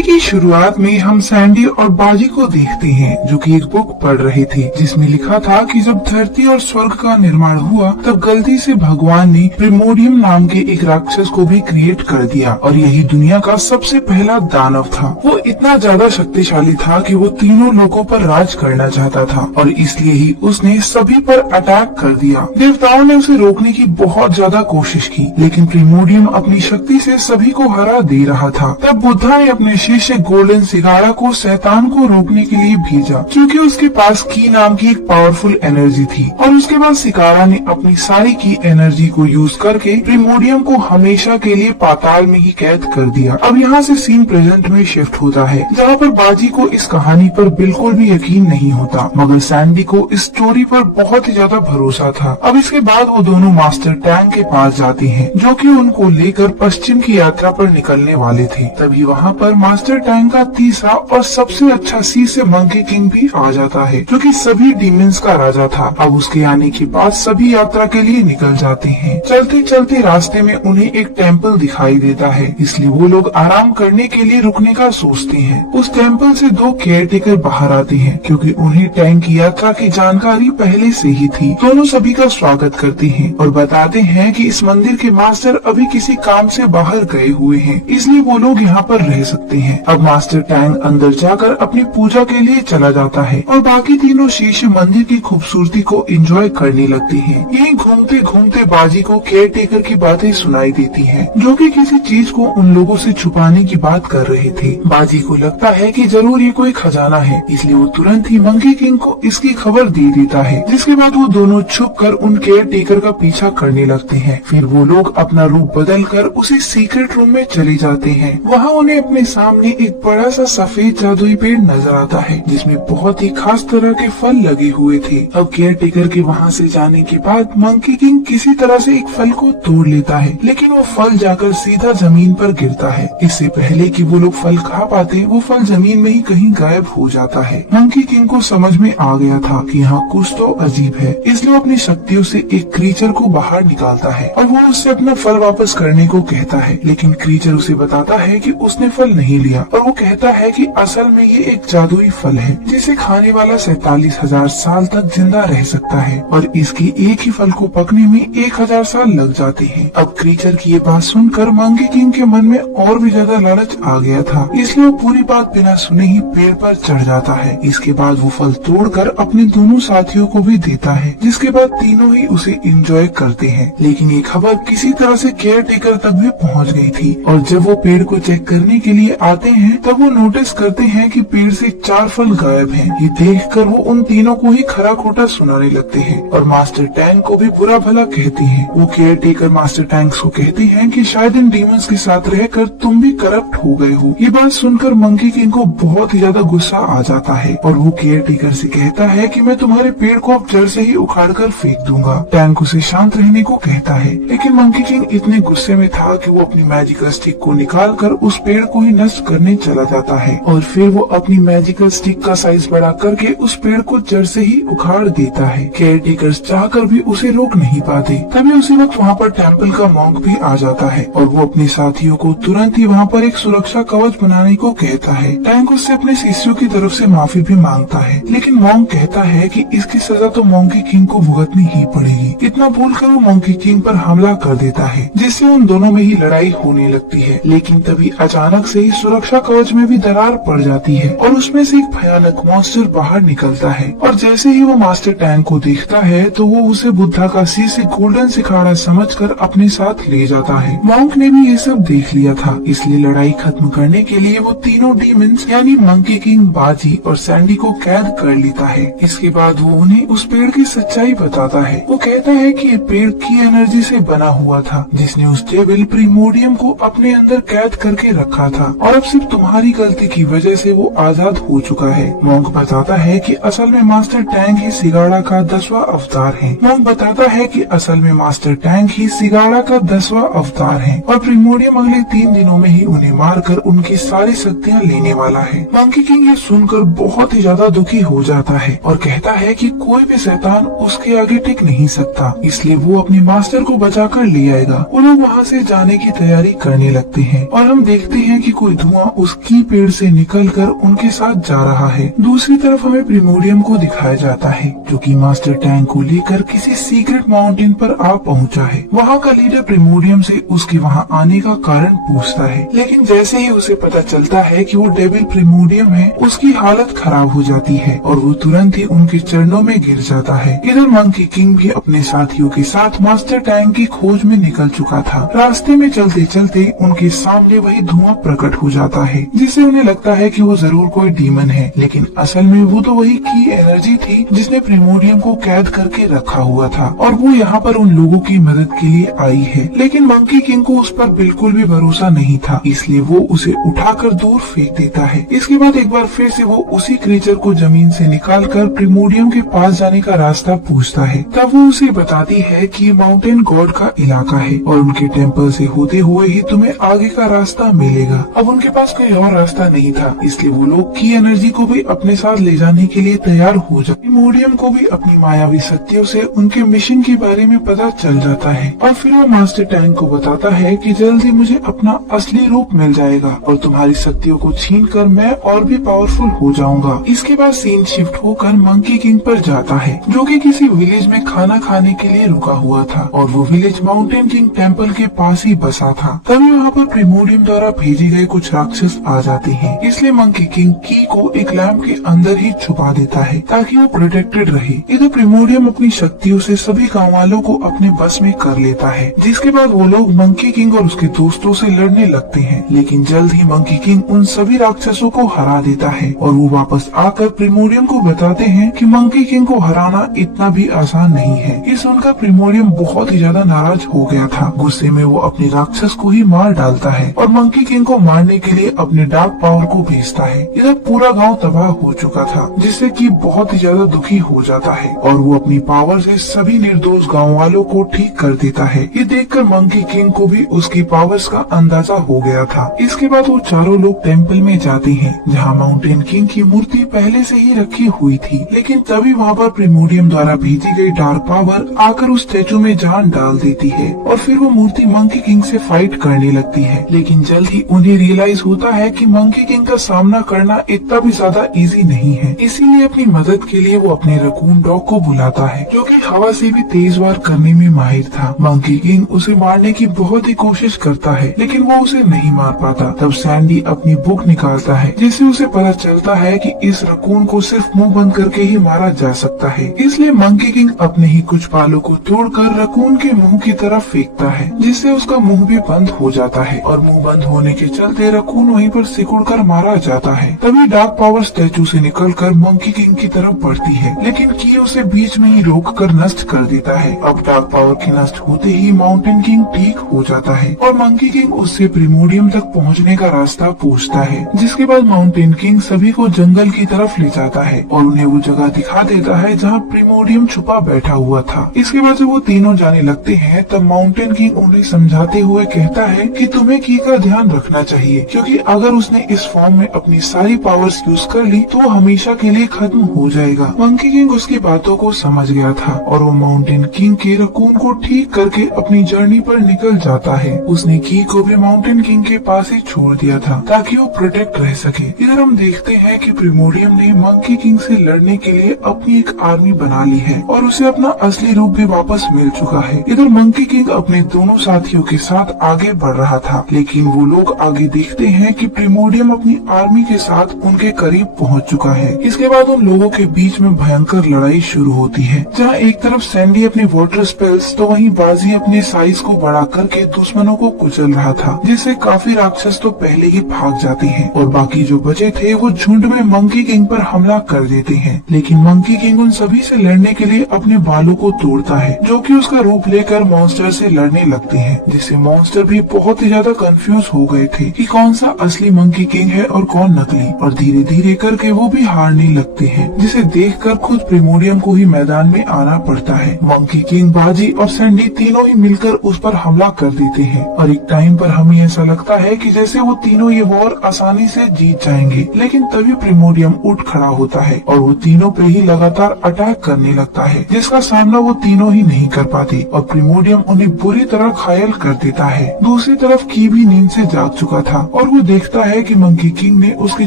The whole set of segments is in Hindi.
मूवी की शुरुआत में हम सैंडी और बाजी को देखते हैं, जो कि एक बुक पढ़ रहे थे जिसमें लिखा था कि जब धरती और स्वर्ग का निर्माण हुआ तब गलती से भगवान ने प्रिमोडियम नाम के एक राक्षस को भी क्रिएट कर दिया और यही दुनिया का सबसे पहला दानव था। वो इतना ज्यादा शक्तिशाली था कि वो तीनों लोगों पर राज करना चाहता था और इसलिए ही उसने सभी पर अटैक कर दिया। देवताओं ने उसे रोकने की बहुत ज्यादा कोशिश की, लेकिन प्रिमोडियम अपनी शक्ति से सभी को हरा दे रहा था। तब बुद्धा ने अपने शिष्य गोल्डन सिगाड़ा को शैतान को रोकने के लिए भेजा, क्योंकि उसके पास की नाम की एक पावरफुल एनर्जी थी। और उसके बाद सिगाड़ा ने अपनी सारी की एनर्जी को यूज करके प्रिमोडियम को हमेशा के लिए पाताल में ही कैद कर दिया। अब यहाँ से सीन प्रेजेंट में शिफ्ट होता है, जहाँ पर बाजी को इस कहानी पर बिल्कुल भी यकीन नहीं होता, मगर सैंडी को इस स्टोरी पर बहुत ही ज्यादा भरोसा था। अब इसके बाद वो दोनों मास्टर टैंक के पास जाते हैं, जो कि उनको लेकर पश्चिम की यात्रा पर निकलने वाले थे। तभी वहाँ पर मास्टर टैंक का तीसरा और सबसे अच्छा सी से मंकी किंग भी आ जाता है, जो कि सभी डीमंस का राजा था। अब उसके आने के बाद सभी यात्रा के लिए निकल जाते हैं। चलते चलते रास्ते में उन्हें एक टेम्पल दिखाई देता है, इसलिए वो लोग आराम करने के लिए रुकने का सोचते हैं। उस टेम्पल से दो केयर टेकर बाहर आते हैं, क्योंकि उन्हें टैंक की यात्रा की जानकारी पहले से ही थी। दोनों सभी का स्वागत करते हैं और बताते हैं कि इस मंदिर के मास्टर अभी किसी काम से बाहर गए हुए हैं, इसलिए वो लोग यहाँ पर रह सकते हैं। अब मास्टर टैंक अंदर जाकर अपनी पूजा के लिए चला जाता है और बाकी तीनों शिष्य मंदिर की खूबसूरती को एंजॉय करने लगते हैं। यहीं घूमते घूमते बाजी को केयर टेकर की बातें सुनाई देती हैं, जो कि किसी चीज को उन लोगों से छुपाने की बात कर रहे थे। बाजी को लगता है कि जरूर ये कोई खजाना है, इसलिए वो तुरंत ही मंकी किंग को इसकी खबर दे देता है। जिसके बाद वो दोनों छुप कर उन केयर टेकर का पीछा करने लगते हैं। फिर वो लोग अपना रूप बदल कर उसी सीक्रेट रूम में चले जाते हैं। वहाँ उन्हें अपने सामने एक बड़ा सा सफेद जादुई पेड़ नजर आता है, जिसमें बहुत ही खास तरह के फल लगे हुए थे। अब केयर टेकर के वहाँ से जाने के बाद मंकी किंग किसी तरह से एक फल को तोड़ लेता है, लेकिन वो फल जाकर सीधा जमीन पर गिरता है। इससे पहले कि वो लोग फल खा पाते, वो फल जमीन में ही कहीं गायब हो जाता है। मंकी किंग को समझ में आ गया था कि यहाँ कुछ तो अजीब है, इसलिए वो अपनी शक्तियों से एक क्रीचर को बाहर निकालता है और वो उससे अपना फल वापस करने को कहता है, लेकिन क्रीचर उसे बताता है कि उसने फल नहीं लिया और वो कहता है कि असल में ये एक जादुई फल है, जिसे खाने वाला 47,000 साल तक जिंदा रह सकता है और इसके एक ही फल को पकने में 1,000 साल लग जाते हैं। अब क्रीचर की ये बात सुनकर मंकी किंग के मन में और भी ज्यादा लालच आ गया था, इसलिए वो पूरी बात बिना सुने ही पेड़ पर चढ़ जाता है। इसके बाद वो फल तोड़कर अपने दोनों साथियों को भी देता है, जिसके बाद तीनों ही उसे एंजॉय करते हैं। लेकिन ये खबर किसी तरह से केयर टेकर तक भी पहुंच गई थी और जब वो पेड़ को चेक करने के लिए आते हैं तब वो नोटिस करते हैं कि पेड़ से 4 फल गायब हैं। ये देखकर वो उन तीनों को ही खरा खोटा सुनाने लगते हैं और मास्टर टैंक को भी बुरा भला कहते हैं। वो केयर टेकर मास्टर टैंक को कहते हैं कि शायद इन डीमंस के साथ रहकर तुम भी करप्ट हो गए हो। ये बात सुनकर मंकी किंग को बहुत ही ज्यादा गुस्सा आ जाता है और वो केयर टेकर से कहता है कि मैं तुम्हारे पेड़ को अब जड़ से ही उखाड़ कर फेंक दूंगा। टैंक उसे शांत रहने को कहता है, लेकिन मंकी किंग इतने गुस्से में था कि वो अपनी मैजिकल स्टिक को निकाल कर उस पेड़ को ही नष्ट करने चला जाता है और फिर वो अपनी मैजिकल स्टिक का साइज बड़ा करके उस पेड़ को जड़ से ही उखाड़ देता है। केयर टेकर्स चाहकर भी उसे रोक नहीं पाते। तभी उसी वक्त वहाँ पर टेम्पल का मॉन्क भी आ जाता है और वो अपने साथियों को तुरंत ही वहाँ पर एक सुरक्षा कवच बनाने को कहता है। टैंक उससे अपने शिष्यों की तरफ से माफी भी मांगता है, लेकिन मॉन्क कहता है कि इसकी सजा तो मंकी किंग को भुगतनी ही पड़ेगी। इतना बोलकर वो मंकी किंग पर हमला कर देता है, जिससे उन दोनों में ही लड़ाई होने लगती है। लेकिन तभी अचानक से ही सुरक्षा कवच में भी दरार पड़ जाती है और उसमें से एक भयानक मॉन्स्टर बाहर निकलता है और जैसे ही वो मास्टर टैंक को देखता है तो वो उसे बुद्धा का शीश गोल्डन सिखाड़ा समझकर अपने साथ ले जाता है। मॉन्क ने भी ये सब देख लिया था, इसलिए लड़ाई खत्म करने के लिए वो तीनों डीमंस यानी मंकी किंग, बाजी और सैंडी को कैद कर लेता है। इसके बाद वो उन्हें उस पेड़ की सच्चाई बताता है। वो कहता है कि ये पेड़ की एनर्जी से बना हुआ था, जिसने उस डेविल प्रिमोडियम को अपने अंदर कैद करके रखा था और अब सिर्फ तुम्हारी गलती की वजह से वो आजाद हो चुका है। मॉन्क बताता है कि असल में मास्टर टैंक ही सिगाड़ा का 10वां अवतार है। मॉन्क बताता है कि असल में मास्टर टैंक ही सिगाड़ा का 10वां अवतार है और प्रिमोडियम अगले 3 दिनों में ही उन्हें मारकर उनकी सारी शक्तियाँ लेने वाला है। मंकी किंग ये सुनकर बहुत ही ज्यादा दुखी हो जाता है और कहता है कि कोई भी शैतान उसके आगे टिक नहीं सकता, इसलिए वो अपने मास्टर को बचाकर ले आएगा। वो लोग वहाँ से जाने की तैयारी करने लगते हैं और हम देखते हैं कि कोई धुआं उस की पेड़ से निकलकर उनके साथ जा रहा है। दूसरी तरफ हमें प्रिमोडियम को दिखाया जाता है जो कि मास्टर टैंक को लेकर किसी सीक्रेट माउंटेन पर आ पहुंचा है। वहाँ का लीडर प्रिमोडियम से उसके वहाँ आने का कारण पूछता है, लेकिन जैसे ही उसे पता चलता है कि वो डेविल प्रिमोडियम है, उसकी हालत खराब हो जाती है और वो तुरंत ही उनके चरणों में गिर जाता है। इधर मंकी किंग भी अपने साथियों के साथ मास्टर टैंक की खोज में निकल चुका था। रास्ते में चलते चलते उनके सामने वही धुआं प्रकट हो जाता है, जिससे उन्हें लगता है कि वो जरूर कोई डीमन है, लेकिन असल में वो तो वही की एनर्जी थी जिसने प्रिमोडियम को कैद करके रखा हुआ था और वो यहाँ पर उन लोगों की मदद के लिए आई है। लेकिन मंकी किंग को उस पर बिल्कुल भी भरोसा नहीं था, इसलिए वो उसे उठाकर दूर फेंक देता है। इसके बाद एक बार फिर से वो उसी क्रीचर को जमीन से निकालकर प्रिमोडियम के पास जाने का रास्ता पूछता है। तब वो उसे बताती है कि ये माउंटेन गॉड का इलाका है और उनके टेम्पल से होते हुए ही तुम्हें आगे का रास्ता मिलेगा। अब उनके पास कोई और रास्ता नहीं था, इसलिए वो लोग की एनर्जी को भी अपने साथ ले जाने के लिए तैयार हो जाते। प्रिमोडियम को भी अपनी मायावी शक्तियों से उनके मिशन के बारे में पता चल जाता है और फिर वो मास्टर टैंक को बताता है कि जल्दी मुझे अपना असली रूप मिल जाएगा और तुम्हारी शक्तियों को छीनकर मैं और भी पावरफुल हो जाऊंगा। इसके बाद सीन शिफ्ट होकर मंकी किंग पर जाता है, जो कि किसी विलेज में खाना खाने के लिए रुका हुआ था और वो विलेज माउंटेन किंग टेम्पल के पास ही बसा था। तभी वहाँ पर प्रिमोडियम द्वारा भेजे गए कुछ राक्षस आ जाते हैं, इसलिए मंकी किंग की को एक लैम्प के अंदर ही छुपा देता है ताकि वो प्रोटेक्टेड रहे। इधर प्रिमोडियम अपनी शक्तियों से सभी गाँव वालों को अपने बस में कर लेता है, जिसके बाद वो लोग मंकी किंग और उसके दोस्तों से लड़ने लगते हैं। लेकिन जल्द ही मंकी किंग उन सभी राक्षसों को हरा देता है और वो वापस आकर प्रिमोडियम को बताते हैं कि मंकी किंग को हराना इतना भी आसान नहीं है। ये सुनकर प्रिमोडियम बहुत ही ज्यादा नाराज हो गया था। गुस्से में वो अपने राक्षस को ही मार डालता है और मंकी किंग को मारने के लिए अपने डार्क पावर को भेजता है। इधर पूरा गांव तबाह हो चुका था, जिससे कि बहुत ही ज्यादा दुखी हो जाता है और वो अपनी पावर से सभी निर्दोष गाँव वालों को ठीक कर देता है। ये देखकर मंकी किंग को भी उसकी पावर्स का अंदाजा हो गया था। इसके बाद वो चारों लोग टेम्पल में जाते हैं, जहाँ माउंटेन किंग की मूर्ति पहले से ही रखी हुई थी। लेकिन तभी वहाँ पर प्रिमोडियम द्वारा भेजी गई डार्क पावर आकर उस स्टेचू में जान डाल देती है और फिर वो मूर्ति मंकी किंग से फाइट करने लगती है। लेकिन जल्द ही उन्हें रियलाइज होता है कि मंकी किंग का सामना करना इतना भी ज्यादा इजी नहीं है। इसीलिए अपनी मदद के लिए वो अपने रकून डॉग को बुलाता है, जो कि हवा से भी तेज वार करने में माहिर था। मंकी किंग उसे मारने की बहुत ही कोशिश करता है, लेकिन वो उसे नहीं मार पाता। तब सैंडी अपनी बुक निकालता है, जिससे उसे पता चलता है कि इस रकून को सिर्फ मुंह बंद करके ही मारा जा सकता है। इसलिए मंकी किंग अपने ही कुछ बालों को तोड़कर रकून के मुंह की तरफ फेंकता है, जिससे उसका मुंह भी बंद हो जाता है और मुंह बंद होने के चलते रकून वहीं पर सिकुड़कर मारा जाता है। तभी डार्क पावर स्टैचू से निकलकर मंकी किंग की तरफ बढ़ती है, लेकिन की उसे बीच में ही रोक कर नष्ट कर देता है। अब डार्क पावर के नष्ट होते ही माउंटेन किंग ठीक हो जाता है और मंकी किंग उससे प्रिमोडियम तक पहुंचने का रास्ता पूछता है, जिसके बाद माउंटेन किंग सभी को जंगल की तरफ ले जाता है और उन्हें वो जगह दिखा देता है जहाँ प्रिमोडियम छुपा बैठा हुआ था। इसके बाद जब वो तीनों जाने लगते हैं, तब माउंटेन किंग उन्हें समझाते हुए कहता है कि तुम्हें की का ध्यान रखना चाहिए, क्योंकि अगर उसने इस फॉर्म में अपनी सारी पावर्स यूज कर ली तो हमेशा के लिए खत्म हो जाएगा। मंकी किंग उसकी बातों को समझ गया था और वो माउंटेन किंग के रकून को ठीक करके अपनी जर्नी पर निकल जाता है। उसने की को भी माउंटेन किंग के पास ही छोड़ दिया था ताकि वो प्रोटेक्ट रह सके। इधर हम देखते हैं कि प्रिमोडियम ने मंकी किंग से लड़ने के लिए अपनी एक आर्मी बना ली है और उसे अपना असली रूप भी वापस मिल चुका है। इधर मंकी किंग अपने दोनों साथियों के साथ आगे बढ़ रहा था, लेकिन वो लोग आगे देखते हैं कि प्रिमोडियम अपनी आर्मी के साथ उनके करीब पहुंच चुका है। इसके बाद उन लोगों के बीच में भयंकर लड़ाई शुरू होती है, जहाँ एक तरफ सैंडी अपने वाटर स्पेल्स तो वहीं बाजी अपने साइज को बढ़ा करके दुश्मनों को कुचल रहा था, जिससे काफी राक्षस तो पहले ही भाग जाते हैं और बाकी जो बचे थे वो झुंड में मंकी किंग पर हमला कर देते हैं। लेकिन मंकी किंग उन सभी से लड़ने के लिए अपने बालों को तोड़ता है, जो कि उसका रूप लेकर मॉन्स्टर से लड़ने लगते हैं, जिससे मॉन्स्टर भी बहुत ही ज्यादा कंफ्यूज हो गए थे कि कौन सा असली मंकी किंग है और कौन नकली, और धीरे धीरे करके वो भी हारने लगते हैं, जिसे देखकर खुद प्रिमोडियम को ही मैदान में आना पड़ता है। मंकी किंग, बाजी और सैंडी तीनों ही मिलकर उस पर हमला कर देते हैं और एक टाइम पर हमें ऐसा लगता है कि जैसे वो तीनों ये वॉर आसानी से जीत जाएंगे। लेकिन तभी प्रिमोडियम उठ खड़ा होता है और वो तीनों पे ही लगातार अटैक करने लगता है, जिसका सामना वो तीनों ही नहीं कर पाते और प्रिमोडियम उन्हें बुरी तरह घायल कर देता है। दूसरी तरफ की भी नींद से जाग चुका था और वो देखता है कि मंकी किंग ने उसके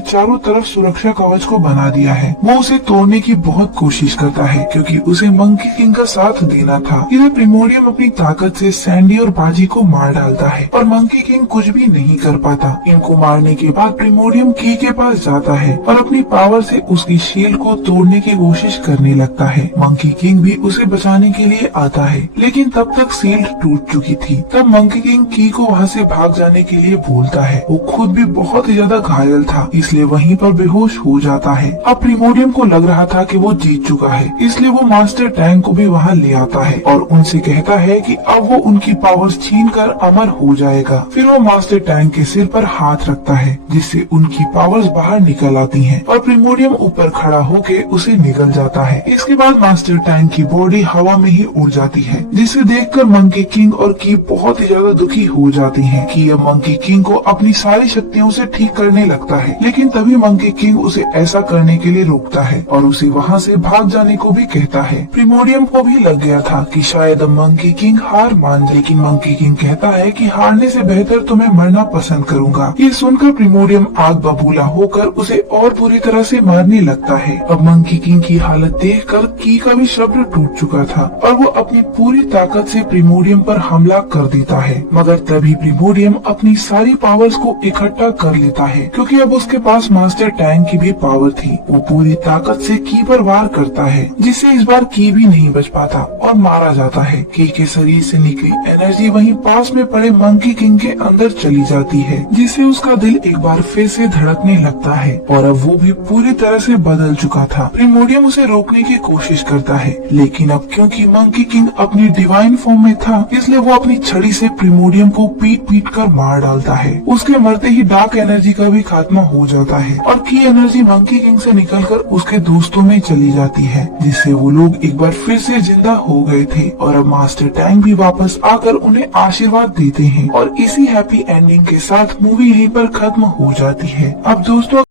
चारों तरफ सुरक्षा कवच को बना दिया है। वो उसे तोड़ने की बहुत कोशिश करता है क्योंकि उसे मंकी किंग का साथ देना था। इधर प्रिमोडियम अपनी ताकत से सैंडी और बाजी को मार डालता है और मंकी किंग कुछ भी नहीं कर पाता। इनको मारने के बाद प्रिमोडियम की के पास जाता है और अपनी पावर से उसकी शील्ड को तोड़ने की कोशिश करने लगता है। मंकी किंग भी उसे बचाने के लिए आता है, लेकिन तब तक शील्ड टूट चुकी थी। तब मंकी किंग की को वहाँ से भाग जाने के लिए बोलता है। वो खुद भी बहुत ही ज्यादा घायल था, इसलिए वहीं पर बेहोश हो जाता है। अब प्रिमोडियम को लग रहा था कि वो जीत चुका है, इसलिए वो मास्टर टैंक को भी वहाँ ले आता है और उनसे कहता है कि अब वो उनकी पावर्स छीनकर अमर हो जाएगा। फिर वो मास्टर टैंक के सिर पर हाथ रखता है, जिससे उनकी पावर्स बाहर निकल आती हैं और प्रिमोडियम ऊपर खड़ा होके उसे निगल जाता है। इसके बाद मास्टर टैंक की बॉडी हवा में ही उड़ जाती है, जिसे देखकर मंकी किंग और की बहुत ही ज्यादा दुखी हो जाती हैं कि अब मंकी किंग को अपनी सारी शक्तियों से ठीक करने लगता है। लेकिन तभी मंकी किंग उसे ऐसा करने के लिए रोकता है और उसे वहाँ से भाग जाने को भी कहता है। प्रिमोडियम को भी लग गया था कि शायद अब मंकी किंग हार मान जाए, लेकिन मंकी किंग कहता है कि हारने से बेहतर तो मैं मरना पसंद करूंगा। ये सुनकर प्रिमोडियम आग बबूला होकर उसे और पूरी तरह से मारने लगता है। अब मंकी किंग की हालत देखकर की का भी शब्द टूट चुका था और वो अपनी पूरी ताकत से प्रिमोडियम पर हमला कर देता है। मगर तभी प्रिमोडियम अपनी सारी पावर्स को इकट्ठा कर लेता है, क्योंकि अब उसके पास मास्टर टैंक की भी पावर थी। वो पूरी ताकत से की पर वार करता है, जिससे इस बार की भी नहीं बच पाता और मारा जाता है। की के शरीर से निकली एनर्जी वहीं पास में पड़े मंकी किंग के अंदर चली जाती है, जिससे उसका दिल एक बार फिर से धड़कने लगता है और अब वो भी पूरी तरह से बदल चुका था। प्रिमोडियम उसे रोकने की कोशिश करता है, लेकिन अब क्योंकि मंकी किंग अपनी डिवाइन फॉर्म में था, इसलिए वो अपनी छड़ी से प्रिमोडियम को पीट पीट कर मार डालता है। उसके मरते ही डार्क एनर्जी का भी खात्मा हो जाता है और की एनर्जी मंकी किंग से निकलकर उसके दोस्तों में चली जाती है, जिससे वो लोग एक बार फिर से जिंदा हो गए थे। और अब मास्टर टैंक भी वापस आकर उन्हें आशीर्वाद देते हैं और इसी हैप्पी एंडिंग के साथ मूवी यहीं पर खत्म हो जाती है। अब दोस्तों